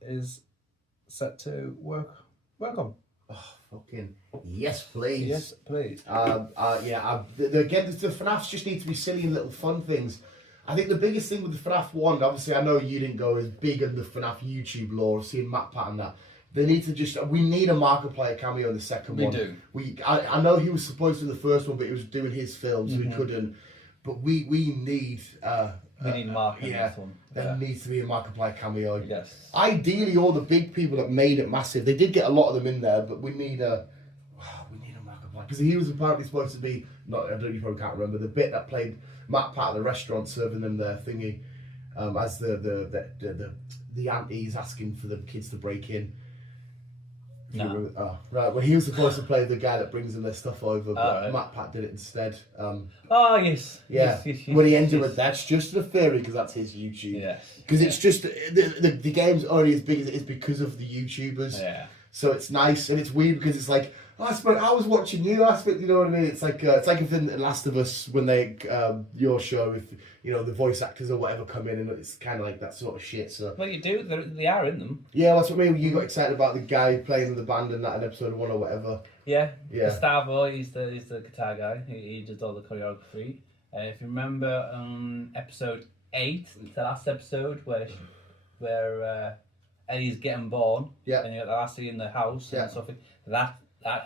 is set to work on. Oh, fucking yes, please. Yes, please. Again, the FNAFs just need to be silly and little fun things. I think the biggest thing with the FNAF 1, obviously I know you didn't go as big in the FNAF YouTube lore, seeing Matt Pat and that. They need to we need a Markiplier cameo in the second one. We do. I know he was supposed to in the first one, but he was doing his film, so he couldn't. But we need... we need Mark in this one. There needs to be a Markiplier cameo. Yes. Ideally, all the big people that made it massive, they did get a lot of them in there, but we need a Markiplier. Because he was apparently supposed to be, you probably can't remember, the bit that played Matt Pat at the restaurant serving them their thingy, as the aunties asking for the kids to break in. No. Right. Well, he was supposed to play the guy that brings them their stuff over, but right. Matt Pat did it instead. Yes. Yeah. Yes. When he ended with that's just a theory because that's his YouTube. Yeah. Because it's just the game's only as big as it is because of the YouTubers. Yeah. So it's nice and it's weird because it's like I was watching you. You know what I mean? It's like a thing in Last of Us when they your show with the voice actors or whatever come in and it's kind of like that sort of shit. So well, you do. They are in them. Yeah, that's what I mean. You got excited about the guy playing in the band in that in episode 1 or whatever. Yeah. Gustavo, he's the guitar guy. He does all the choreography. If you remember episode 8, the last episode where Eddie's getting born. Yeah. And you got the lassie in the house and stuff. That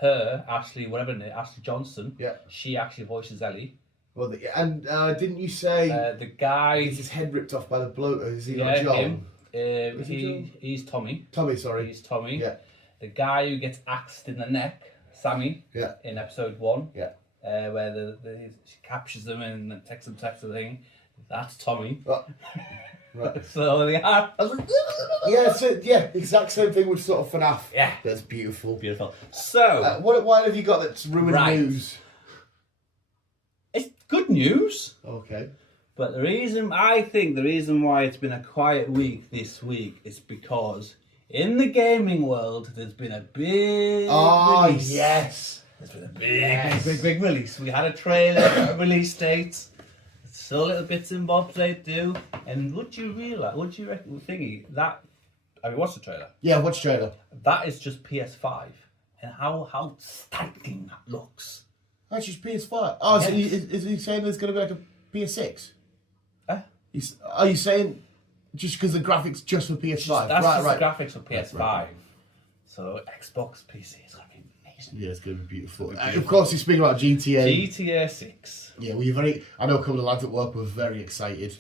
her, Ashley, whatever it is, Ashley Johnson. Yeah. She actually voices Ellie. Well, didn't you say the guy? His head ripped off by the bloke. Is he not John? Him. He's Tommy. Tommy, sorry. He's Tommy. Yeah. The guy who gets axed in the neck, Sammy. Yeah. In episode 1. Yeah. Where she captures them and then takes them to the thing. That's Tommy. Right. So they are. I was like, exact same thing with sort of FNAF. Yeah. That's beautiful. Beautiful. So what have you got that's ruined news? It's good news. Okay. But I think the reason why it's been a quiet week this week is because in the gaming world there's been a big release. Yes. There's been a big release. We had a trailer, a release date. So little bits and bobs they do. And would you reckon, thingy, that, have you watched the trailer? Yeah, watch the trailer. That is just PS5. And how stinking that looks. That's just PS5. Oh, yes. So is he saying there's going to be like a PS6? Huh? Are you saying just because the graphics just for PS5? That's right. the graphics for PS5. Right. So Xbox PC is going to be amazing. Yeah, it's going to be beautiful. Of course, you're speaking about GTA. GTA 6. Yeah, I know a couple of lads at work were very excited.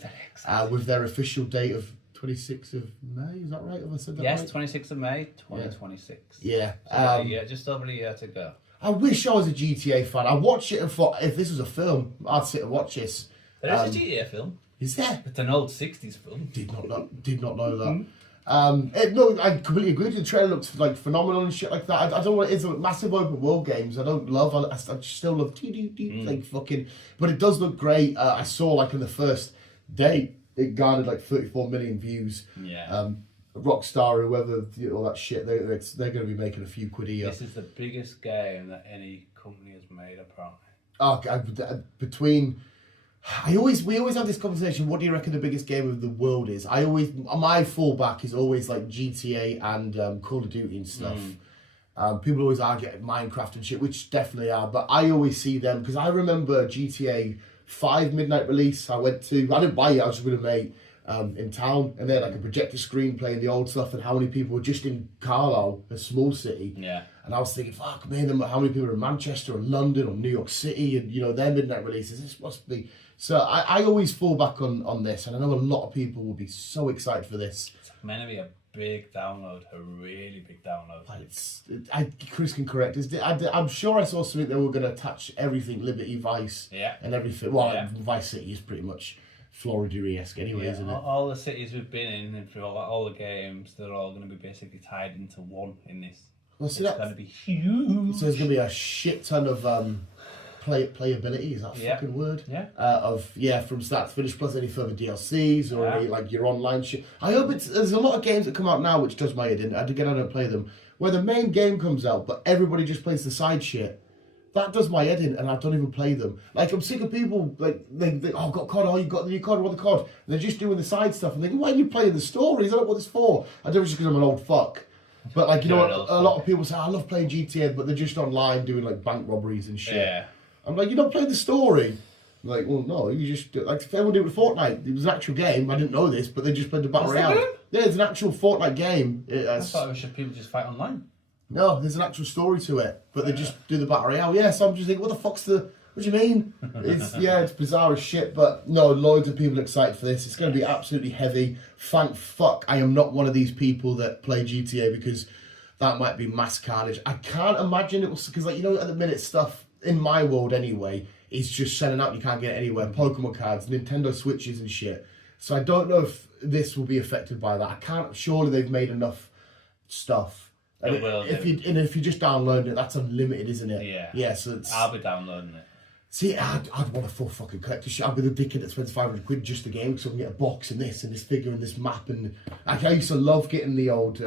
With their official date of 26th of May, is that right? Have I said that right? Yes, 26th of May, 2026. Yeah. Just over a year to go. I wish I was a GTA fan. I watched it and thought, if this was a film, I'd sit and watch this. There is a GTA film. Is there? It's an old 60s film. Did not know that. No, I completely agree. The trailer looks like phenomenal and shit like that. I don't want it's a massive open world games. I don't love. I still love like fucking. But it does look great. I saw like in the first day it garnered like 34 million views. Yeah. Rockstar, whoever, all that shit. They're going to be making a few quid a year. This is the biggest game that any company has made, apparently. Okay, between we always have this conversation. What do you reckon the biggest game of the world is? My fallback is always like GTA and Call of Duty and stuff. People always argue Minecraft and shit, which definitely are, but I always see them because I remember GTA 5 midnight release. I didn't buy it. I was just with a mate in town, and they had like a projector screen playing the old stuff, and how many people were just in Carlisle, a small city. Yeah. And I was thinking, fuck man, how many people are in Manchester or London or New York City, and their midnight releases. This must be. So I always fall back on this, and I know a lot of people will be so excited for this. It's meant to be a big download, a really big download. Chris can correct us. I'm sure I saw something they were going to attach everything Liberty, Vice, and everything. Well, Vice City is pretty much Florida-esque anyway, isn't it? All the cities we've been in and through all the games, they're all going to be basically tied into one in this. Well, see, it's going to be huge. So there's going to be a shit ton of playability, is that a fucking word? Yeah. From start to finish, plus any further DLCs or any like your online shit. I hope there's a lot of games that come out now which does my head in. Again, I don't play them. Where the main game comes out, but everybody just plays the side shit. That does my head in, and I don't even play them. Like, I'm sick of people, like, they I've got COD, oh, you got the new COD, what the COD? And they're just doing the side stuff. I'm thinking, why are you playing the stories? I don't know what it's for. I don't know, just because I'm an old fuck. But, like, a lot of people say, I love playing GTA, but they're just online doing, like, bank robberies and shit. Yeah. I'm like, you don't play the story. I'm like, well, no, you just like if everyone did it with Fortnite. It was an actual game. I didn't know this, but they just played the battle royale. Yeah, it's an actual Fortnite game. I thought people just fight online. No, there's an actual story to it, but they just do the battle royale. Yeah, so I'm just thinking, what the fuck's what do you mean? It's bizarre as shit, but no, loads of people are excited for this. It's going to be absolutely heavy. Thank fuck I am not one of these people that play GTA because that might be mass carnage. I can't imagine it was because, like, at the minute stuff. In my world anyway, it's just selling out, you can't get it anywhere. Pokemon cards, Nintendo Switches and shit. So I don't know if this will be affected by that. Surely they've made enough stuff. And if you just download it, that's unlimited, isn't it? Yeah. Yeah, so I'll be downloading it. See, I'd want a full fucking collector's shit. I'd be the dickhead that spends 500 quid just the game so I can get a box and this figure and this map. And I used to love getting the old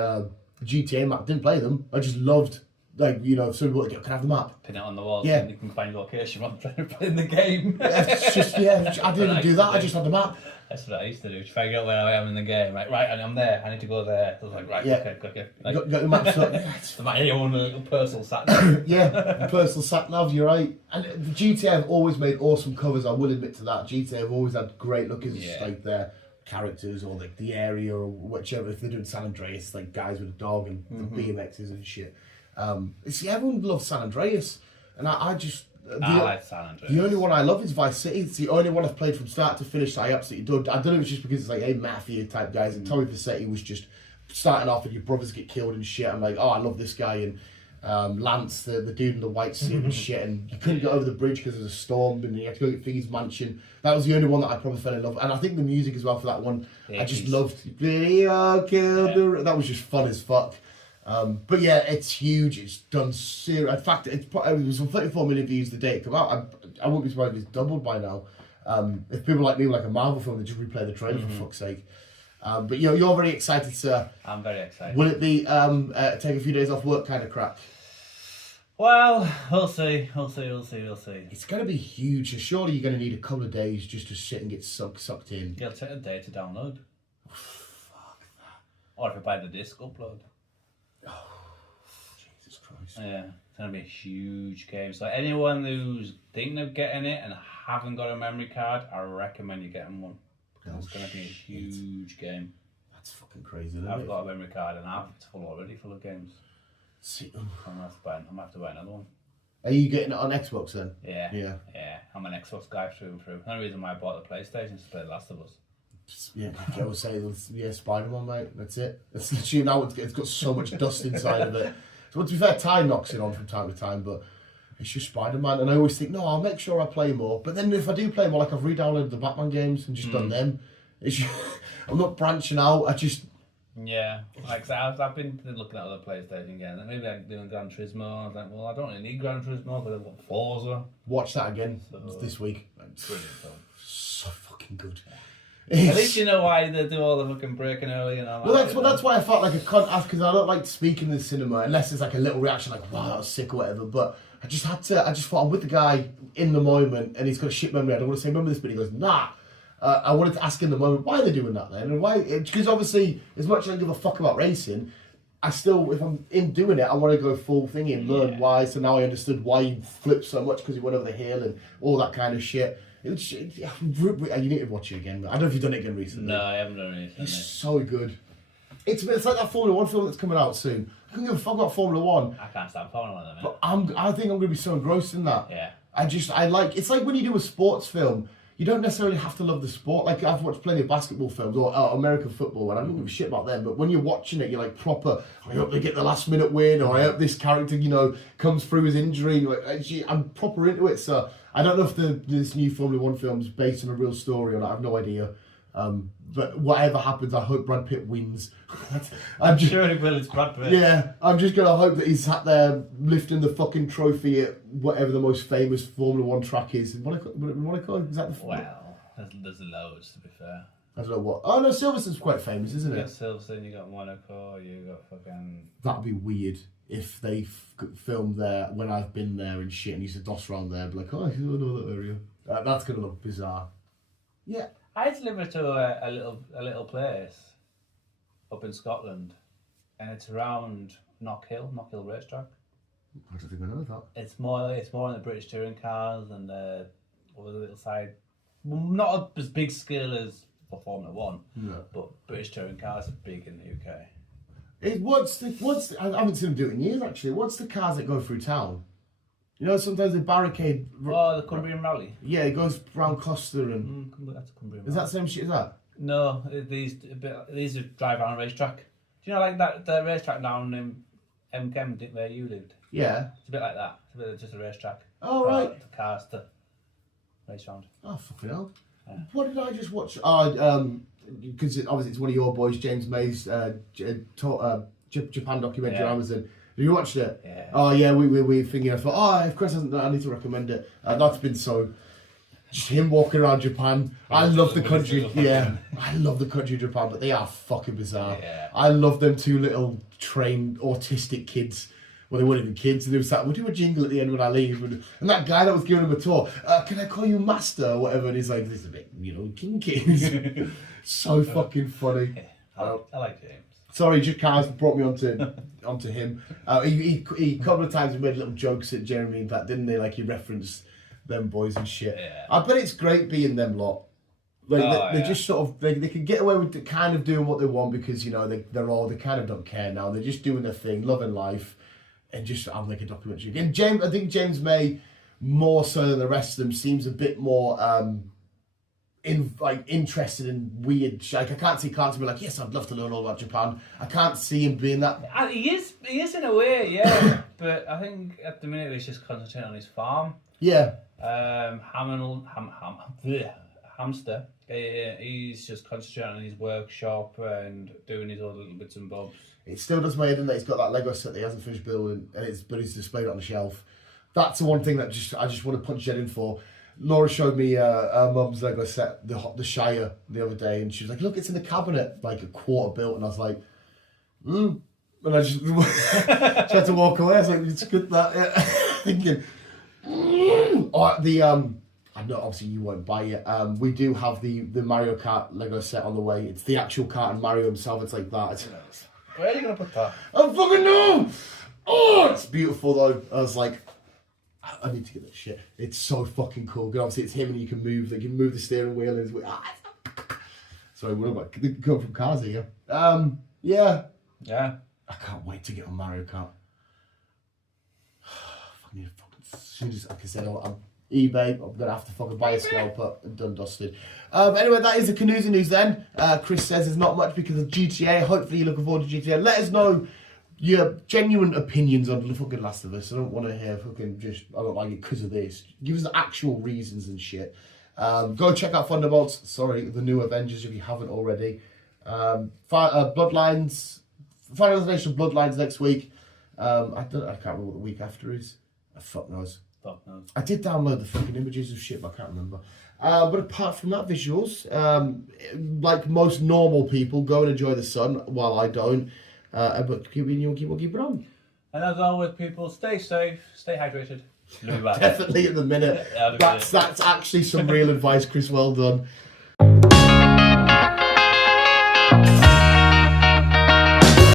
GTA map. Didn't play them. I just loved. Like, if somebody can I have the map? Pin it on the wall so you can find your location while trying to play in the game. It's just, I didn't even do that, I just had the map. That's what I used to do, to figure out where I am in the game. Right, and I'm there, I need to go there. I was like, right, okay. Like, got the maps up. It's my own personal sat-nav. Yeah, personal sat-nav, you're right. And GTA have always made awesome covers, I will admit to that. GTA have always had great looking, like their characters or like the area or whichever. If they're doing San Andreas, like guys with a dog and the BMXs and shit. See, everyone loves San Andreas, and I like San Andreas. The only one I love is Vice City. It's the only one I've played from start to finish. I absolutely do. I don't know if it's just because it's like mafia type guys, and Tommy Vercetti was just starting off and your brothers get killed and shit. I'm like, oh, I love this guy, and Lance, the dude in the white suit and shit, and you couldn't get over the bridge because there was a storm, and you had to go get Figgy's mansion. That was the only one that I probably fell in love with. And I think the music as well for that one, I just loved. That was just fun as fuck. But yeah, it's huge. It's done serious. In fact, it was on 34 million views the day it came out. I wouldn't be surprised if it's doubled by now. If people like me like a Marvel film, they just replay the trailer for fuck's sake. But you're very excited, sir. I'm very excited. Will it be take a few days off work kind of crap? Well, we'll see. It's going to be huge. So surely you're going to need a couple of days just to sit and get sucked in. It'll take a day to download. Fuck that. Or if you buy the disc, upload. Oh, Jesus Christ. Yeah, it's going to be a huge game. So anyone who's thinking of getting it and haven't got a memory card, I recommend you getting one. Because it's going to be a huge game. That's fucking crazy, isn't it? I've got a memory card and it's already full of games. See, I'm going to have to buy another one. Are you getting it on Xbox then? Yeah. I'm an Xbox guy through and through. The only reason why I bought the PlayStation is to play The Last of Us. Yeah, Joe was saying, Spider-Man, mate. That's it. It's literally now it's got so much dust inside of it. So to be fair, Ty knocks it on from time to time, but it's just Spider-Man. And I always think, no, I'll make sure I play more. But then if I do play more, like I've re-downloaded the Batman games and just done them. It's just, I'm not branching out. Yeah, like I've been looking at other PlayStation games. Maybe like doing Gran Turismo. I was like, well, I don't really need Gran Turismo because I've got Forza. Watch that again this week. Brilliant film. So fucking good. At least you know why they do all the fucking breaking early and all that. Well, that's why I felt like I can't ask, because I don't like speaking in the cinema unless there's like a little reaction, like wow, that was sick or whatever. But I just thought I'm with the guy in the moment, and he's got a shit memory. I don't want to say remember this, but he goes nah. I wanted to ask in the moment why they're doing that then, and why, because obviously as much as I give a fuck about racing, I still, if I'm in doing it, I want to go full thing and learn why. So now I understood why he flipped so much, because he went over the hill and all that kind of shit. You need to watch it again. I don't know if you've done it again recently. No, I haven't done it. It's so good. It's like that Formula 1 film that's coming out soon. I couldn't give a fuck about Formula 1. I can't stand Formula 1 at the minute. But I think I'm going to be so engrossed in that. Yeah. It's like when you do a sports film, you don't necessarily have to love the sport. Like, I've watched plenty of basketball films or American football, and I don't give a shit about them. But when you're watching it, you're like proper, I hope they get the last minute win, or I hope this character, comes through his injury. Like, I'm proper into it. So I don't know if this new Formula 1 film is based on a real story or not. I have no idea. But whatever happens, I hope Brad Pitt wins. I'm sure he will. It's Brad Pitt. Yeah, I'm just gonna hope that he's sat there lifting the fucking trophy at whatever the most famous Formula 1 track is. Monaco? Is that the? Well, there's loads, to be fair. I don't know what. Oh no, Silverstone's quite famous, isn't it? You got Silverstone, you got Monaco, you got fucking. That'd be weird if they filmed there when I've been there and shit, and used to doss around there, be like, oh, I know that area. That's gonna look bizarre. Yeah. I delivered to a little place up in Scotland, and it's around Knockhill Racetrack. I don't think I know that. It's more on the British touring cars and over the little side. Not as big scale as for Formula 1, but British touring cars are big in the UK. I haven't seen them do it in years actually. What's the cars that go through town? Sometimes they barricade. Oh, the Cumbrian Rally. Yeah, it goes around Costa and. That's Cumbrian. Is that the same shit as that? No, these are drive around racetrack. Do you know like that the racetrack down in Kent where you lived? Yeah. It's a bit like that. It's a bit of just a racetrack. Oh right. The cars to race around. Oh fucking hell! Yeah. What did I just watch? Because obviously it's one of your boys, James May's Japan documentary on Amazon. Have you watched it? Yeah. Oh yeah, we thinking. I thought, if Chris hasn't, I need to recommend it. That's been so. Just him walking around Japan. I love the country. Yeah, I love the country of Japan, but they are fucking bizarre. Yeah. I love them two little trained autistic kids. Well, they weren't even kids. And they was like, we'll do a jingle at the end when I leave. And that guy that was giving him a tour, can I call you master or whatever? And he's like, this is a bit, kinky. So fucking funny. Yeah, I like James. Sorry, Guyz brought me onto him. He a couple of times he made little jokes at Jeremy and that, didn't they? Like he referenced them boys and shit. Yeah. I bet it's great being them lot. Like they just sort of they can get away with kind of doing what they want because they kind of don't care now. They're just doing their thing, loving life, and just having like a documentary. And I think James May, more so than the rest of them, seems a bit more interested in weird. Like I can't see Clark to be like, yes, I'd love to learn all about Japan. I can't see him being that. He is in a way, yeah. But I think at the minute he's just concentrating on his farm. Yeah. Hamster. He's just concentrating on his workshop and doing his other little bits and bobs. It still does my head in that he's got that Lego set that he hasn't finished building, but he's displayed it on the shelf. That's the one thing that I just want to punch Jed in for. Laura showed me her mum's Lego set, the Shire, the other day, and she was like, "Look, it's in the cabinet, like a quarter built." And I was like, and I just tried to walk away. I was like, "It's good that," yeah. Thinking, I know obviously you won't buy it. We do have the Mario Kart Lego set on the way. It's the actual kart and Mario himself. It's like that. Where are you gonna put that? I fucking know. Oh, it's beautiful though. I was like, I need to get that shit. It's so fucking cool. Because obviously it's him and you can move. They can move the steering wheel. And sorry, what about go from cars here? Yeah. I can't wait to get on Mario Kart. As soon as, like I said, I'm eBay. I'm gonna have to fucking buy a scalper and done dusted. Anyway, that is the Canusa news then. Chris says there's not much because of GTA. Hopefully you're looking forward to GTA. Let us know your genuine opinions on the fucking Last of Us. I don't want to hear fucking just I don't like it because of this. Give us the actual reasons and shit. Go check out Thunderbolts. Sorry, the new Avengers if you haven't already. Bloodlines. Final Destination Bloodlines next week. I can't remember what the week after is. Fuck knows. Fuck knows. I did download the fucking images of shit, but I can't remember. But apart from that, visuals, like most normal people, go and enjoy the sun while I don't. But keep it on. And as always, people, stay safe, stay hydrated. Definitely at the minute. That's actually some real advice, Chris. Well done.